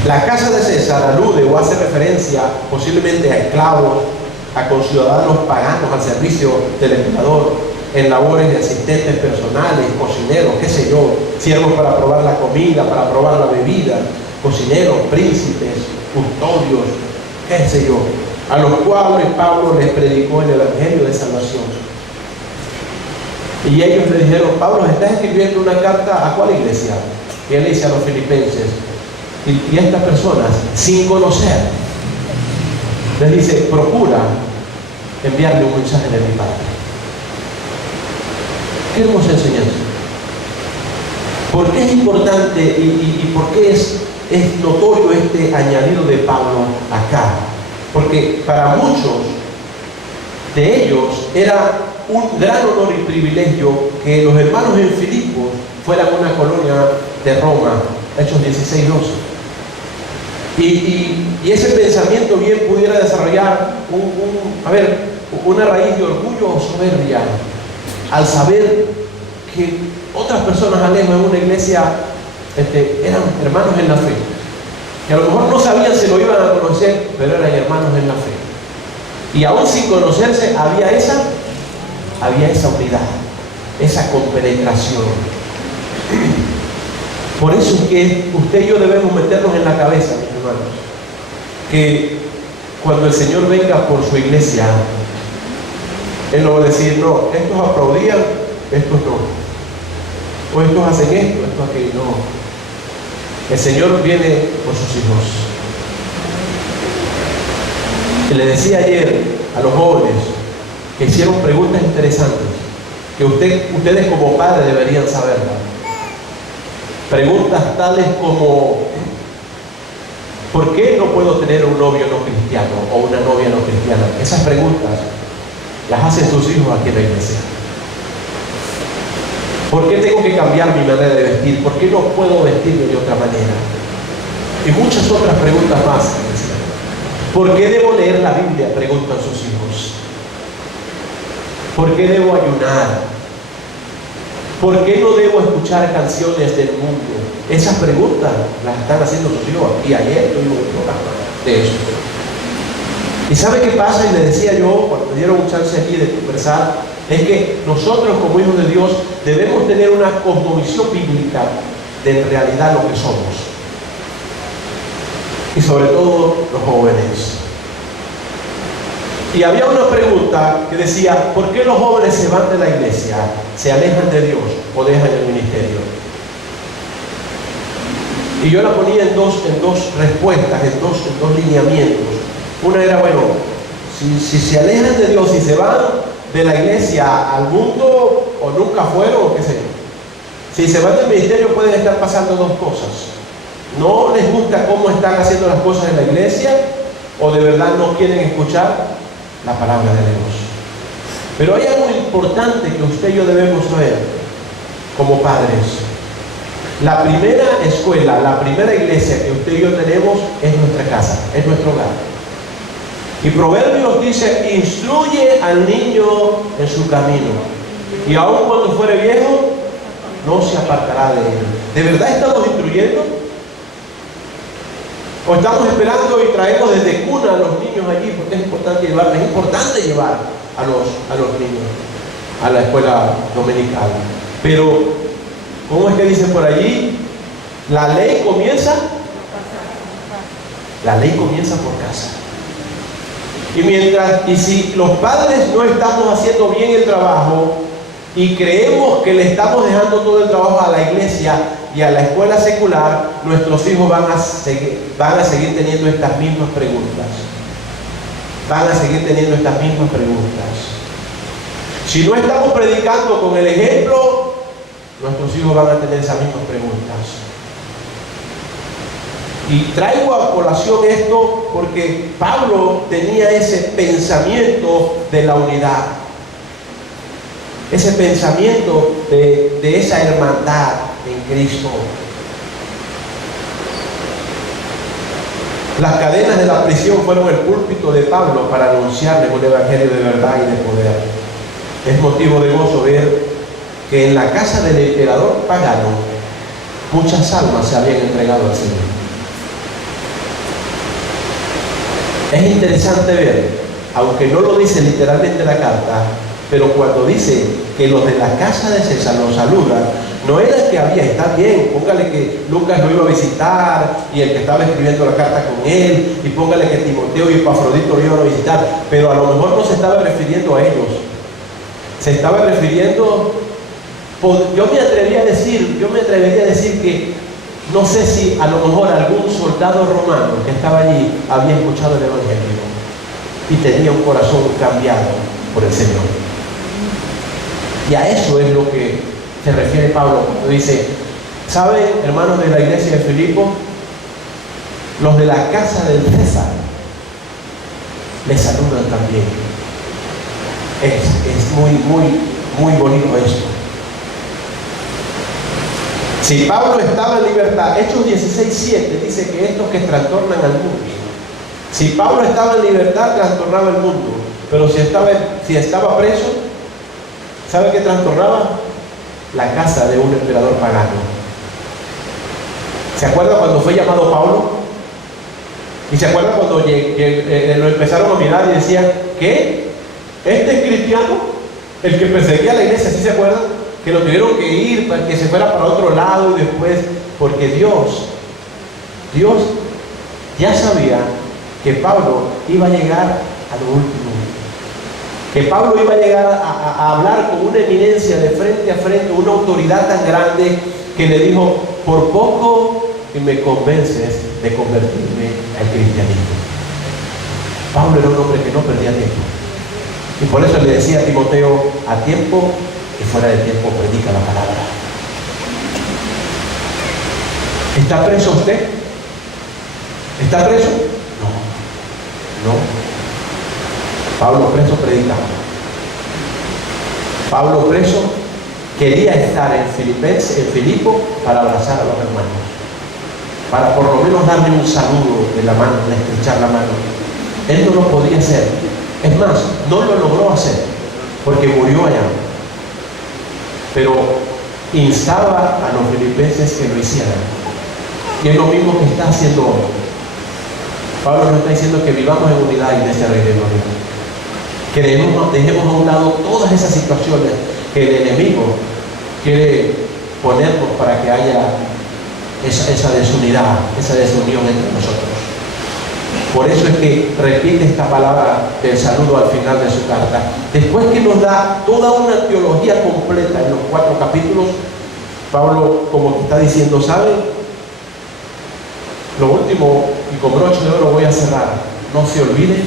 La casa de César alude o hace referencia posiblemente a esclavos, a conciudadanos paganos al servicio del emperador, en labores de asistentes personales, cocineros, qué sé yo, siervos para probar la comida, para probar la bebida, cocineros, príncipes, custodios, qué sé yo, a los cuales Pablo les predicó el evangelio de salvación. Y ellos le dijeron: Pablo, ¿estás escribiendo una carta a cuál iglesia? Y él dice: a los filipenses. Y estas personas, sin conocer, les dice: procura enviarle un mensaje de mi Padre. Qué hermosa enseñanza. ¿Por qué es importante y por qué es notorio este añadido de Pablo acá? Porque para muchos de ellos era un gran honor y privilegio que los hermanos en Filipos fueran una colonia de Roma, Hechos 16:12. Y ese pensamiento bien pudiera desarrollar una raíz de orgullo o soberbia al saber que otras personas al lejos en una iglesia eran hermanos en la fe, que a lo mejor no sabían si lo iban a conocer, pero eran hermanos en la fe. Y aún sin conocerse había esa unidad, esa compenetración. Por eso es que usted y yo debemos meternos en la cabeza, mis hermanos, que cuando el Señor venga por su iglesia, Él no va a decir: no, estos aplaudían, estos no, o estos hacen esto, estos aquello. No, el Señor viene por sus hijos. Y le decía ayer a los jóvenes que hicieron preguntas interesantes, que ustedes como padres deberían saberlas. Preguntas tales como: ¿por qué no puedo tener un novio no cristiano o una novia no cristiana? Esas preguntas las hacen sus hijos aquí en la iglesia. ¿Por qué tengo que cambiar mi manera de vestir? ¿Por qué no puedo vestirme de otra manera? Y muchas otras preguntas más. ¿Por qué debo leer la Biblia?, preguntan sus hijos. ¿Por qué debo ayunar? ¿Por qué no debo escuchar canciones del mundo? Esas preguntas las están haciendo sus hijos aquí. Ayer tuvimos un programa de eso. ¿Y sabe qué pasa? Y le decía yo, cuando me dieron un chance aquí de conversar, es que nosotros como hijos de Dios debemos tener una cosmovisión bíblica de en realidad lo que somos. Y sobre todo los jóvenes. Y había una pregunta que decía: ¿por qué los jóvenes se van de la iglesia, se alejan de Dios o dejan el ministerio? Y yo la ponía en dos respuestas, en dos lineamientos. Una era: bueno, si se alejan de Dios y se van de la iglesia al mundo, o nunca fueron, o qué sé yo. Si se van del ministerio pueden estar pasando dos cosas: no les gusta cómo están haciendo las cosas en la iglesia, o de verdad no quieren escuchar la palabra de Dios. Pero hay algo importante que usted y yo debemos saber como padres. La primera escuela, la primera iglesia que usted y yo tenemos es nuestra casa, es nuestro hogar. Y Proverbios dice: instruye al niño en su camino, y aun cuando fuere viejo no se apartará de él. ¿De verdad estamos instruyendo? ¿O estamos esperando y traemos desde cuna a los niños allí porque es importante llevarlos? Es importante llevar a los niños a la escuela dominical. Pero, ¿cómo es que dice por allí? La ley comienza por casa. Y si los padres no estamos haciendo bien el trabajo y creemos que le estamos dejando todo el trabajo a la iglesia y a la escuela secular, nuestros hijos van a seguir teniendo estas mismas preguntas. Van a seguir teniendo estas mismas preguntas. Si no estamos predicando con el ejemplo, nuestros hijos van a tener esas mismas preguntas. Y traigo a colación esto porque Pablo tenía ese pensamiento de la unidad, ese pensamiento de esa hermandad en Cristo. Las cadenas de la prisión fueron el púlpito de Pablo para anunciarles un evangelio de verdad y de poder. Es motivo de gozo ver que en la casa del emperador pagano muchas almas se habían entregado al Señor. Es interesante ver, aunque no lo dice literalmente la carta, pero cuando dice que los de la casa de César los saludan, no era que había, está bien, póngale que Lucas lo iba a visitar y el que estaba escribiendo la carta con él, y póngale que Timoteo y Epafrodito lo iban a visitar, pero a lo mejor no se estaba refiriendo a ellos, se estaba refiriendo, yo me atrevería a decir que no sé si a lo mejor algún soldado romano que estaba allí había escuchado el evangelio y tenía un corazón cambiado por el Señor. Y a eso es lo que se refiere Pablo cuando dice: ¿saben, hermanos de la iglesia de Filipo? Los de la casa del César les saludan también. Es muy bonito esto. Si Pablo estaba en libertad, Hechos 16:7 dice que estos que trastornan al mundo. Si Pablo estaba en libertad, trastornaba el mundo. Pero si estaba preso, ¿sabe qué trastornaba? La casa de un emperador pagano. ¿Se acuerda cuando fue llamado Pablo? ¿Y se acuerda cuando lo empezaron a mirar y decían: ¿qué? ¿Este es cristiano? El que perseguía a la iglesia, ¿sí se acuerdan? Que lo tuvieron que ir para que se fuera para otro lado y después, porque Dios ya sabía que Pablo iba a llegar a lo último, que Pablo iba a llegar a hablar con una eminencia de frente a frente, una autoridad tan grande que le dijo: por poco que me convences de convertirme al cristianismo. Pablo era un hombre que no perdía tiempo, y por eso le decía a Timoteo: a tiempo y fuera de tiempo predica la palabra. ¿Está preso usted? ¿Está preso? No. Pablo preso predicaba. Pablo preso quería estar en Filipo para abrazar a los hermanos, para por lo menos darle un saludo de la mano, de estrechar la mano. Él no lo podía hacer. Es más, no lo logró hacer porque murió allá. Pero instaba a los filipenses que lo hicieran. Y es lo mismo que está haciendo hoy. Pablo nos está diciendo que vivamos en unidad, iglesia Rey de Gloria. Que dejemos a un lado todas esas situaciones que el enemigo quiere ponernos para que haya esa desunidad, esa desunión entre nosotros. Por eso es que repite esta palabra del saludo al final de su carta. Después que nos da toda una teología completa en los 4 capítulos, Pablo como que está diciendo: ¿saben? Lo último, y con broche de oro voy a cerrar: no se olviden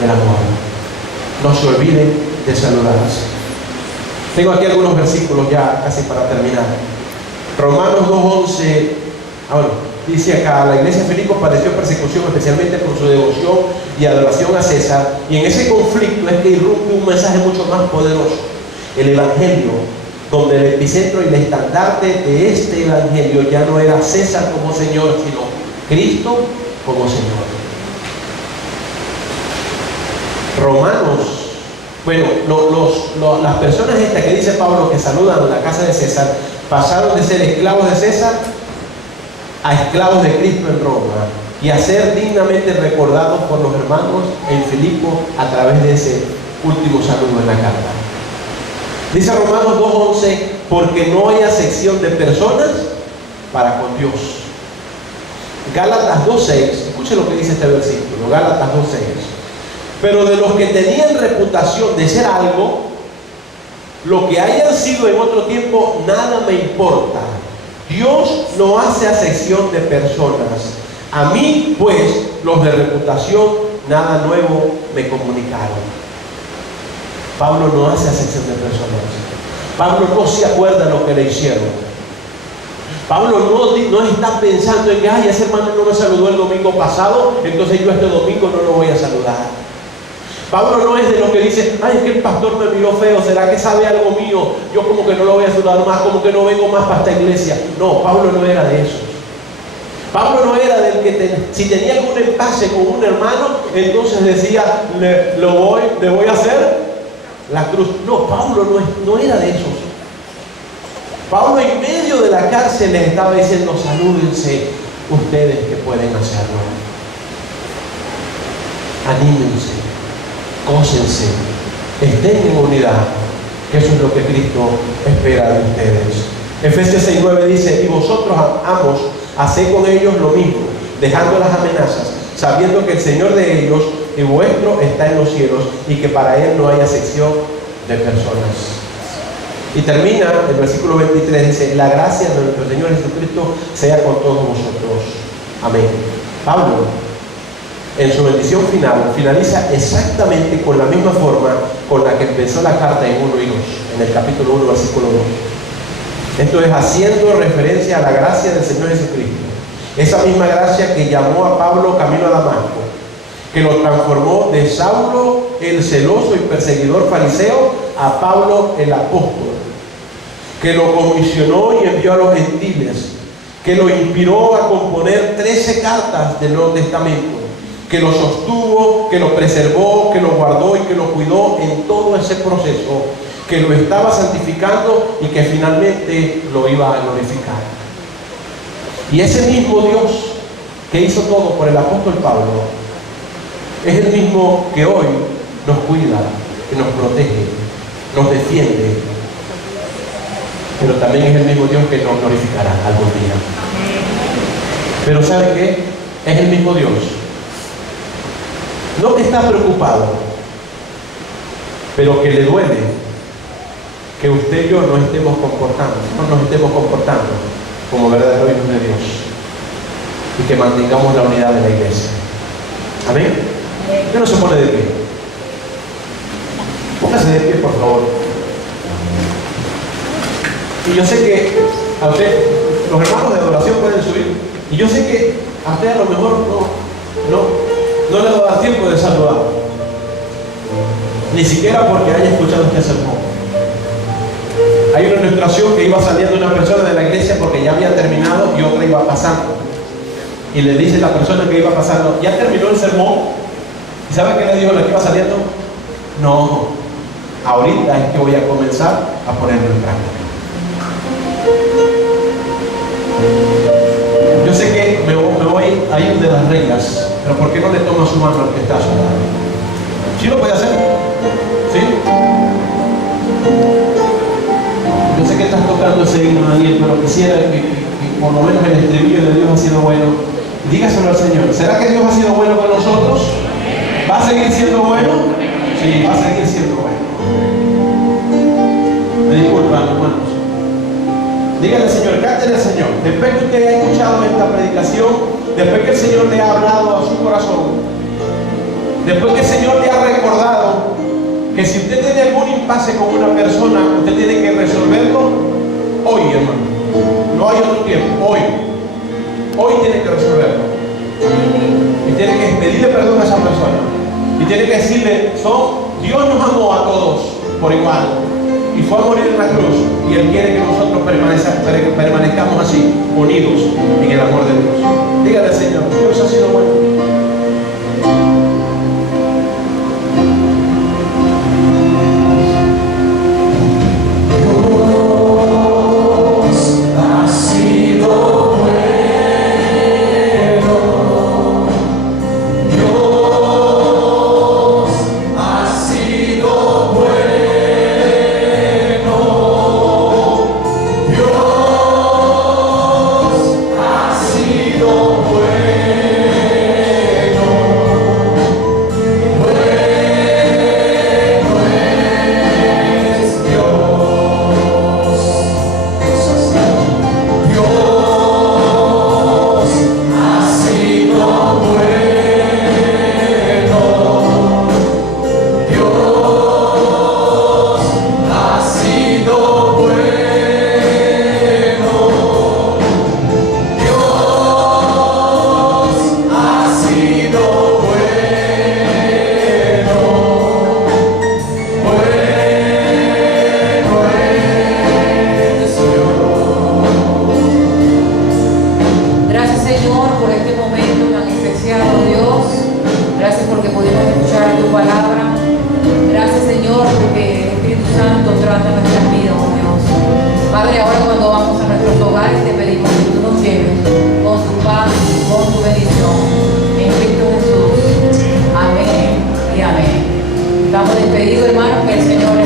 del amor, no se olviden de saludarse. Tengo aquí algunos versículos ya casi para terminar. Romanos 2:11, dice acá: la iglesia de Filipo padeció persecución especialmente por su devoción y adoración a César, y en ese conflicto es que irrumpe un mensaje mucho más poderoso, el evangelio, donde el epicentro y el estandarte de este evangelio ya no era César como Señor, sino Cristo como Señor. Romanos, las personas estas que dice Pablo que saludan en la casa de César, pasaron de ser esclavos de César a esclavos de Cristo en Roma, y a ser dignamente recordados por los hermanos en Filipo a través de ese último saludo en la carta. Dice Romanos 2:11: porque no hay acepción de personas para con Dios. Gálatas 2:6, escuche lo que dice este versículo, Gálatas 2:6. Pero de los que tenían reputación de ser algo, lo que hayan sido en otro tiempo, nada me importa. Dios no hace acepción de personas. A mí, pues, los de reputación, nada nuevo me comunicaron. Pablo no hace acepción de personas. Pablo no se acuerda de lo que le hicieron. Pablo no está pensando en que, ay, ese hermano no me saludó el domingo pasado, entonces yo este domingo no lo voy a saludar. Pablo no es de los que dice, ay, es que el pastor me miró feo, ¿será que sabe algo mío? Yo como que no lo voy a saludar más, como que no vengo más para esta iglesia. No, Pablo no era de esos. Pablo no era del que si tenía algún empase con un hermano, entonces decía, le voy a hacer la cruz. No, Pablo no era de esos. Pablo en medio de la cárcel les estaba diciendo, salúdense ustedes que pueden hacerlo. Anímense, cósense, estén en unidad, que eso es lo que Cristo espera de ustedes. Efesios 6:9 dice, y vosotros, amos, haced con ellos lo mismo, dejando las amenazas, sabiendo que el Señor de ellos y vuestro está en los cielos y que para Él no hay acepción de personas. Y termina el versículo 23, dice, la gracia de nuestro Señor Jesucristo sea con todos vosotros. Amén. Pablo, en su bendición final, finaliza exactamente con la misma forma con la que empezó la carta en 1 y 2, en el capítulo 1, versículo 2. Esto es haciendo referencia a la gracia del Señor Jesucristo. Esa misma gracia que llamó a Pablo camino a Damasco, que lo transformó de Saulo, el celoso y perseguidor fariseo, a Pablo, el apóstol, que lo comisionó y envió a los gentiles, que lo inspiró a componer 13 cartas del Nuevo Testamento, que lo sostuvo, que lo preservó, que lo guardó y que lo cuidó en todo ese proceso, que lo estaba santificando y que finalmente lo iba a glorificar. Y ese mismo Dios que hizo todo por el apóstol Pablo es el mismo que hoy nos cuida, que nos protege, nos defiende, pero también es el mismo Dios que nos glorificará algún día. Pero ¿sabe qué? Es el mismo Dios. No que está preocupado, pero que le duele que usted y yo no nos estemos comportando como verdaderos hijos de Dios y que mantengamos la unidad de la iglesia. Amén. ¿Qué no se pone de pie? Póngase de pie, por favor. Y yo sé que a usted, los hermanos de adoración pueden subir, y yo sé que a usted a lo mejor no le va a dar tiempo de saludar, ni siquiera porque haya escuchado este sermón. Hay una ilustración que iba saliendo una persona de la iglesia porque ya había terminado y otra iba pasando. Y le dice la persona que iba pasando, ¿ya terminó el sermón? ¿Y sabe qué le dijo la que iba saliendo? No, ahorita es que voy a comenzar a ponerlo en práctica. Yo sé que me voy a ir de las reglas, pero ¿por qué no le toma su mano al que está a su lado? ¿Sí lo puede hacer? ¿Sí? Yo sé que estás tocando ese himno, Daniel, pero quisiera que por lo menos el estribillo de Dios ha sido bueno. Dígaselo al Señor. ¿Será que Dios ha sido bueno con nosotros? ¿Va a seguir siendo bueno? Sí, va a seguir siendo bueno. Me disculpan, hermanos. Dígale al Señor, cántele al Señor. Después que usted haya escuchado esta predicación, después que el Señor le ha hablado a su corazón, después que el Señor le ha recordado que si usted tiene algún impasse con una persona, usted tiene que resolverlo hoy, hermano. No hay otro tiempo, hoy. Hoy tiene que resolverlo. Y tiene que pedirle perdón a esa persona. Y tiene que decirle, Dios nos amó a todos por igual. Y fue a morir en la cruz. Y Él quiere que nosotros permanezcamos así, unidos en el amor de Dios. Dígale al Señor, Dios ha sido bueno. Así tu palabra. Gracias, Señor, porque el Espíritu Santo trata nuestras vidas, oh Dios. Padre, ahora cuando vamos a nuestros hogares te pedimos que tú nos lleves con tu paz, con tu bendición. En Cristo Jesús. Amén y amén. Estamos despedidos, hermanos, que el Señor